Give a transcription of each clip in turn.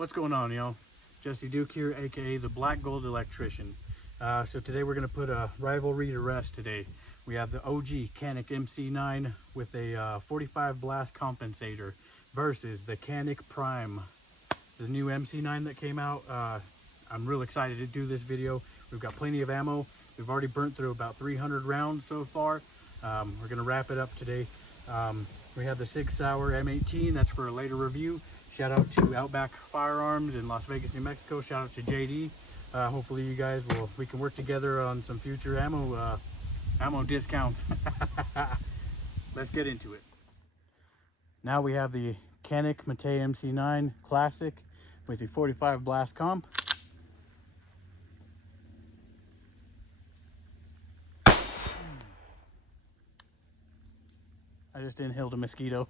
What's going on, y'all? Jesse Duke here, aka the Black Gold Electrician. So today we're going to put a rivalry to rest today. We have the OG Canik Mc9 with a 45 blast compensator versus the Canik Prime. It's the new MC9 that came out. I'm real excited to do this video. We've got plenty of ammo. We've already burnt through about 300 rounds so far. We're going to wrap it up today. We have the 6 Sauer M18. That's for a later review. Shout out to Outback Firearms in Las Vegas, New Mexico. Shout out to JD. Hopefully you guys we can work together on some future ammo discounts. Let's get into it. Now we have the Canik Mc9 Classic with the 45 blast comp. I just inhaled a mosquito.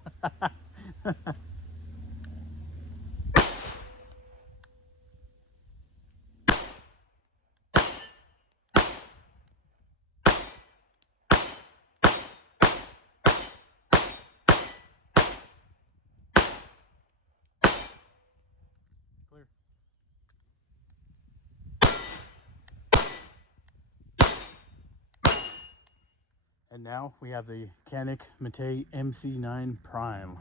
Clear. And now we have the Canik Mc9 Prime.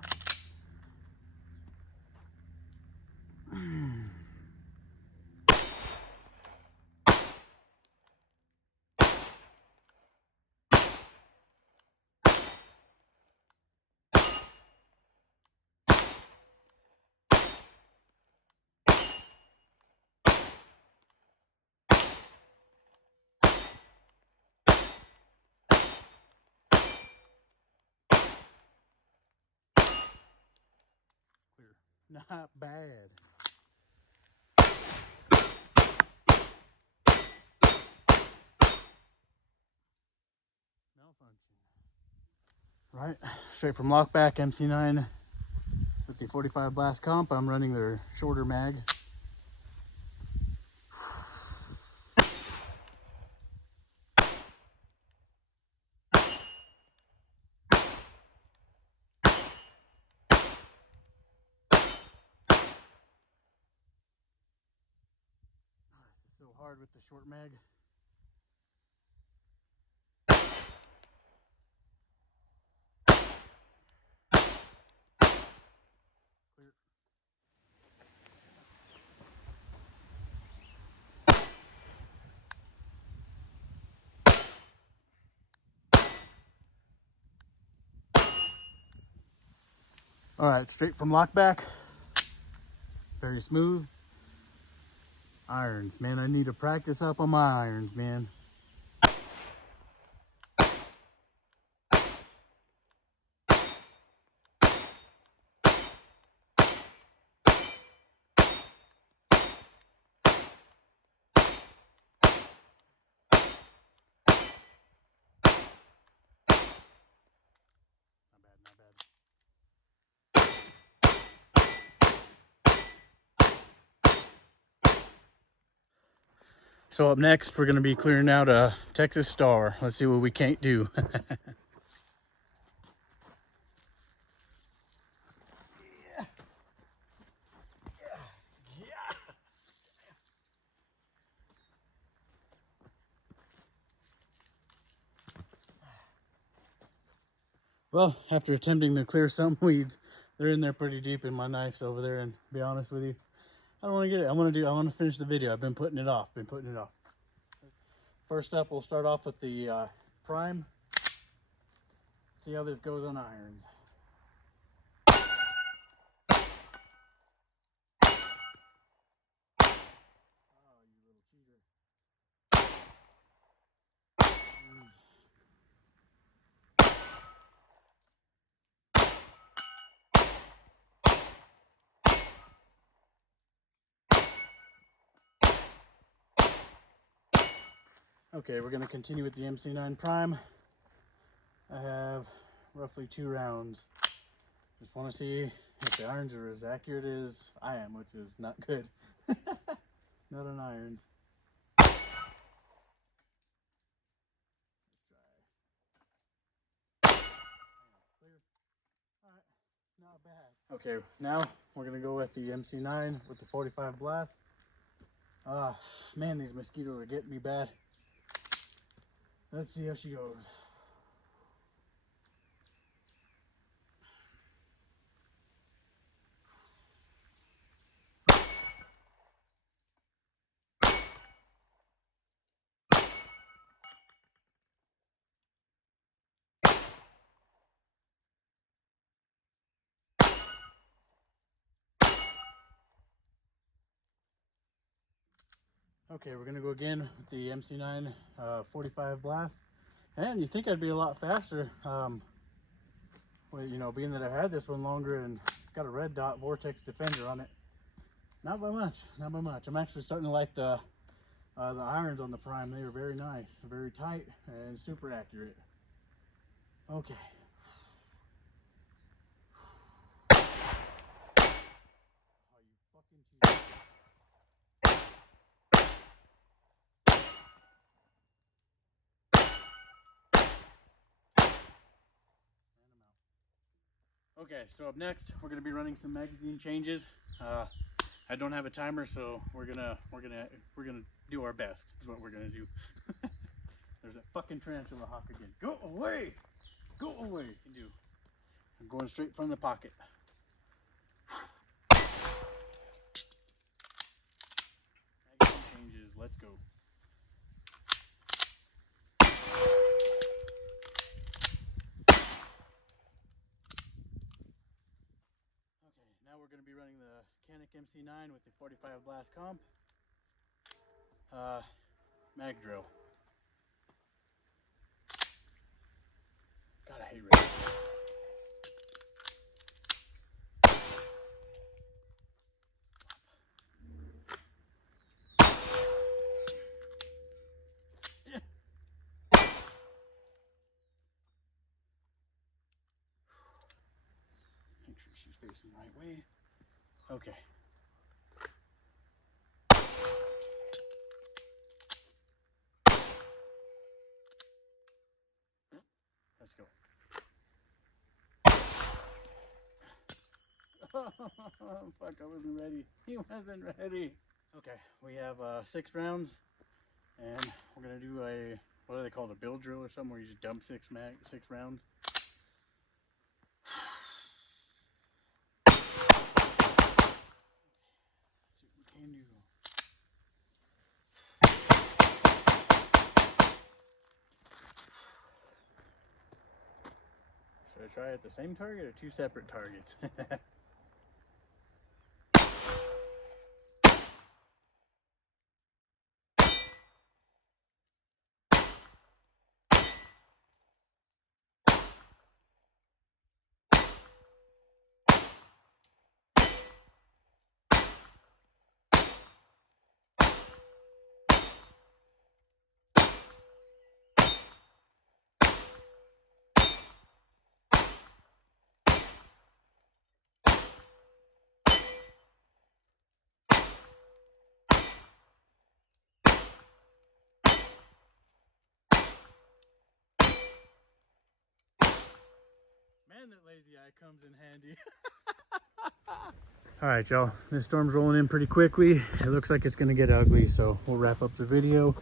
Not bad. Malfunction. Right, straight from Lockback MC9 with the 45 blast comp. I'm running their shorter mag. So hard with the short mag. Clear. All right, straight from Lockback. Very smooth. Irons, man, I need to practice up on my irons, man. Not bad. So up next, we're going to be clearing out a Texas Star. Let's see what we can't do. Well, after attempting to clear some weeds, they're in there pretty deep in my knives over there, and to be honest with you, I don't want to get it. I want to finish the video. I've been putting it off. First up, we'll start off with the Prime. See how this goes on irons. Oh, you little cheater. Okay, we're going to continue with the MC9 Prime. I have roughly 2 rounds. Just want to see if the irons are as accurate as I am, which is not good. Not on irons. Let's try. Clear. Alright, not Okay, now we're gonna go with the MC9 with the 45 blast. Man, these mosquitoes are getting me bad. Let's see how she goes. Okay, we're gonna go again with the MC9 45 blast. And you think I'd be a lot faster. Well, you know, being that I've had this one longer and got a red dot vortex defender on it. Not by much, not by much. I'm actually starting to like the irons on the Prime. They are very nice, very tight, and super accurate. Okay. Oh, you fucking cheater. Okay, so up next we're gonna be running some magazine changes. I don't have a timer, so we're gonna do our best. Is what we're gonna do. There's a fucking tarantula hawk again. Go away! Go away! You do. I'm going straight from the pocket. Magazine changes. Let's go. Now we're going to be running the Canik Mc9 with the 45 blast comp mag drill. God, I hate red. Make sure she's facing the right way. Okay. Let's go. Oh, fuck, I wasn't ready. He wasn't ready. Okay, we have 6 rounds, and we're gonna do a, what do they call it, a build drill or something, where you just dump 6 rounds. Let's see what we can do. Should I try at the same target or 2 separate targets? Man, that lazy eye comes in handy. All right, y'all, this storm's rolling in pretty quickly. It looks like it's gonna get ugly, so we'll wrap up the video.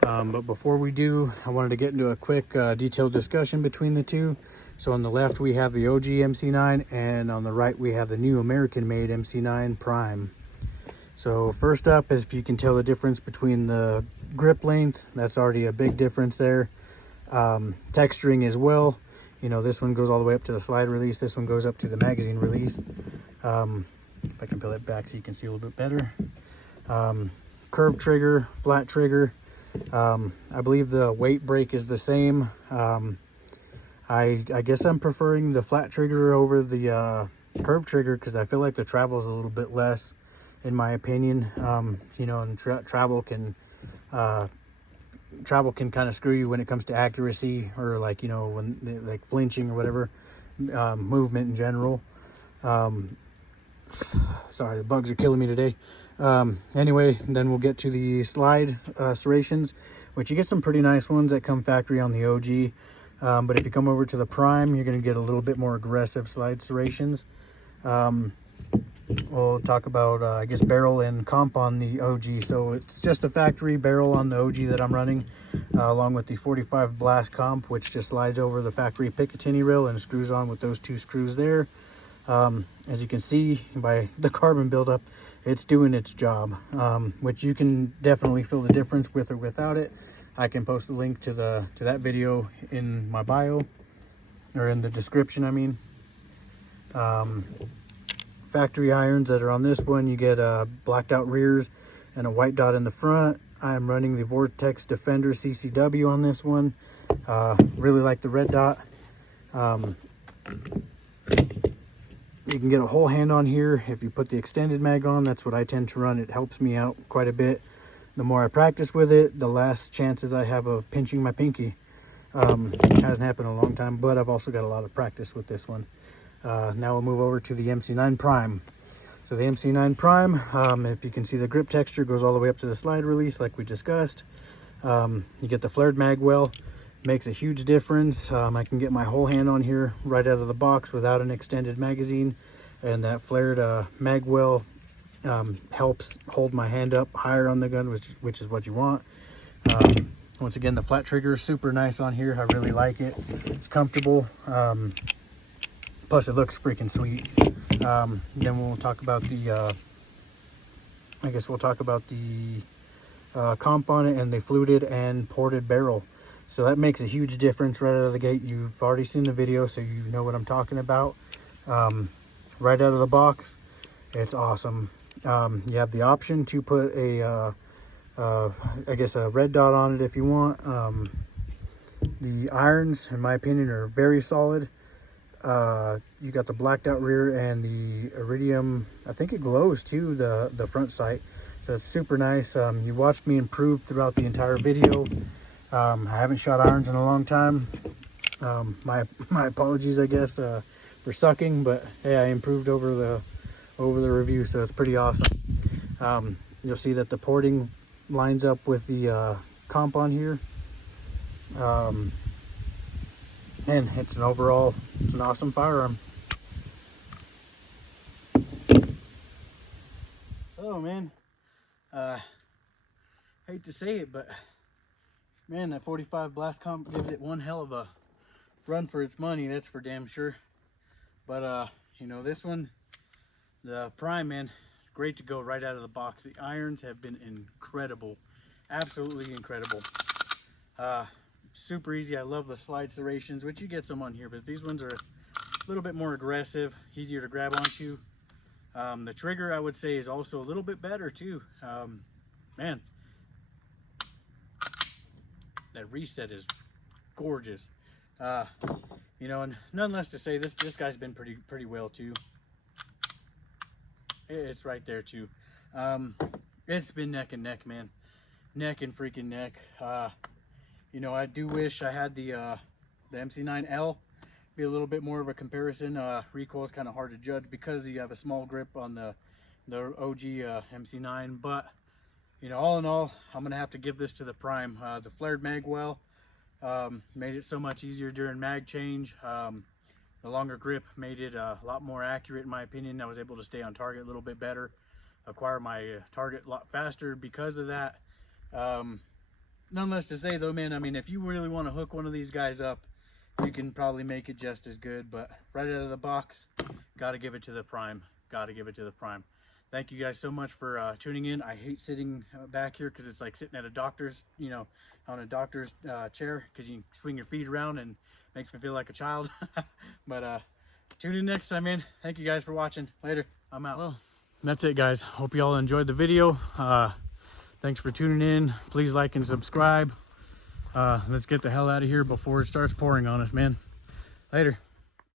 But before we do, I wanted to get into a quick detailed discussion between the two. So on the left, we have the OG MC9, and on the right, we have the new American-made MC9 Prime. So first up, if you can tell the difference between the grip length, that's already a big difference there. Texturing as well. You know, this one goes all the way up to the slide release. This one goes up to the magazine release. If I can peel it back so you can see a little bit better. Curved trigger, flat trigger. I believe the weight break is the same. I guess I'm preferring the flat trigger over the curved trigger because I feel like the travel is a little bit less, in my opinion. You know, and travel can kind of screw you when it comes to accuracy, or like, you know, when like flinching or whatever, movement in general. Sorry, the bugs are killing me today. Anyway, then we'll get to the slide serrations, which you get some pretty nice ones that come factory on the OG. But if you come over to the Prime, you're going to get a little bit more aggressive slide serrations. We'll talk about, I guess, barrel and comp on the OG. So it's just a factory barrel on the OG that I'm running, along with the 45 blast comp, which just slides over the factory Picatinny rail and screws on with those 2 screws there. As you can see by the carbon buildup, it's doing its job, which you can definitely feel the difference with or without it. I can post a link to that video in my bio, or in the description, I mean. Factory irons that are on this one, you get blacked out rears and a white dot in the front. I'm running the Vortex Defender CCW on this one. Really like the red dot. You can get a whole hand on here if you put the extended mag on. That's what I tend to run. It helps me out quite a bit. The more I practice with it, the less chances I have of pinching my pinky. It hasn't happened in a long time, but I've also got a lot of practice with this one. Now we'll move over to the MC9 Prime. So the MC9 Prime, if you can see, the grip texture goes all the way up to the slide release like we discussed. You get the flared mag well. Makes a huge difference. I can get my whole hand on here right out of the box without an extended magazine, and that flared mag well helps hold my hand up higher on the gun, which is what you want. Once again, the flat trigger is super nice on here. I really like it. It's comfortable. Plus it looks freaking sweet. Then we'll talk about the I guess we'll talk about the comp on it and the fluted and ported barrel. So that makes a huge difference right out of the gate. You've already seen the video, so you know what I'm talking about. Right out of the box, it's awesome. You have the option to put a I guess a red dot on it if you want. The irons, in my opinion, are very solid. You got the blacked out rear and the iridium, I think it glows too, the front sight. So it's super nice. You watched me improve throughout the entire video. I haven't shot irons in a long time. My apologies, I guess, for sucking, but hey, I improved over the review, so it's pretty awesome. You'll see that the porting lines up with the comp on here. And it's an awesome firearm. So, man, hate to say it, but man, that 45 blast comp gives it one hell of a run for its money, that's for damn sure. But you know, this one, the Prime, man, great to go right out of the box. The irons have been incredible, absolutely incredible. Super easy. I love the slide serrations, which you get some on here, but these ones are a little bit more aggressive, easier to grab onto. The trigger, I would say, is also a little bit better too. Man, that reset is gorgeous. You know, and none less to say, this guy's been pretty well too. It's right there too. It's been neck and neck, man. Neck and freaking neck. You know, I do wish I had the MC9L. Be a little bit more of a comparison. Recoil is kind of hard to judge because you have a small grip on the OG MC9. But you know, all in all, I'm gonna have to give this to the Prime. The flared mag well made it so much easier during mag change. The longer grip made it a lot more accurate, in my opinion. I was able to stay on target a little bit better, acquire my target a lot faster because of that. None less to say though, man, I mean, if you really want to hook one of these guys up, you can probably make it just as good. But right out of the box, gotta give it to the Prime. Gotta give it to the Prime. Thank you guys so much for tuning in. I hate sitting back here because it's like sitting at a doctor's, you know, on a doctor's chair, because you can swing your feet around and makes me feel like a child. But tune in next time, man. Thank you guys for watching. Later. I'm out. Well, that's it, guys. Hope you all enjoyed the video. Thanks for tuning in. Please like and subscribe. Let's get the hell out of here before it starts pouring on us, man. Later.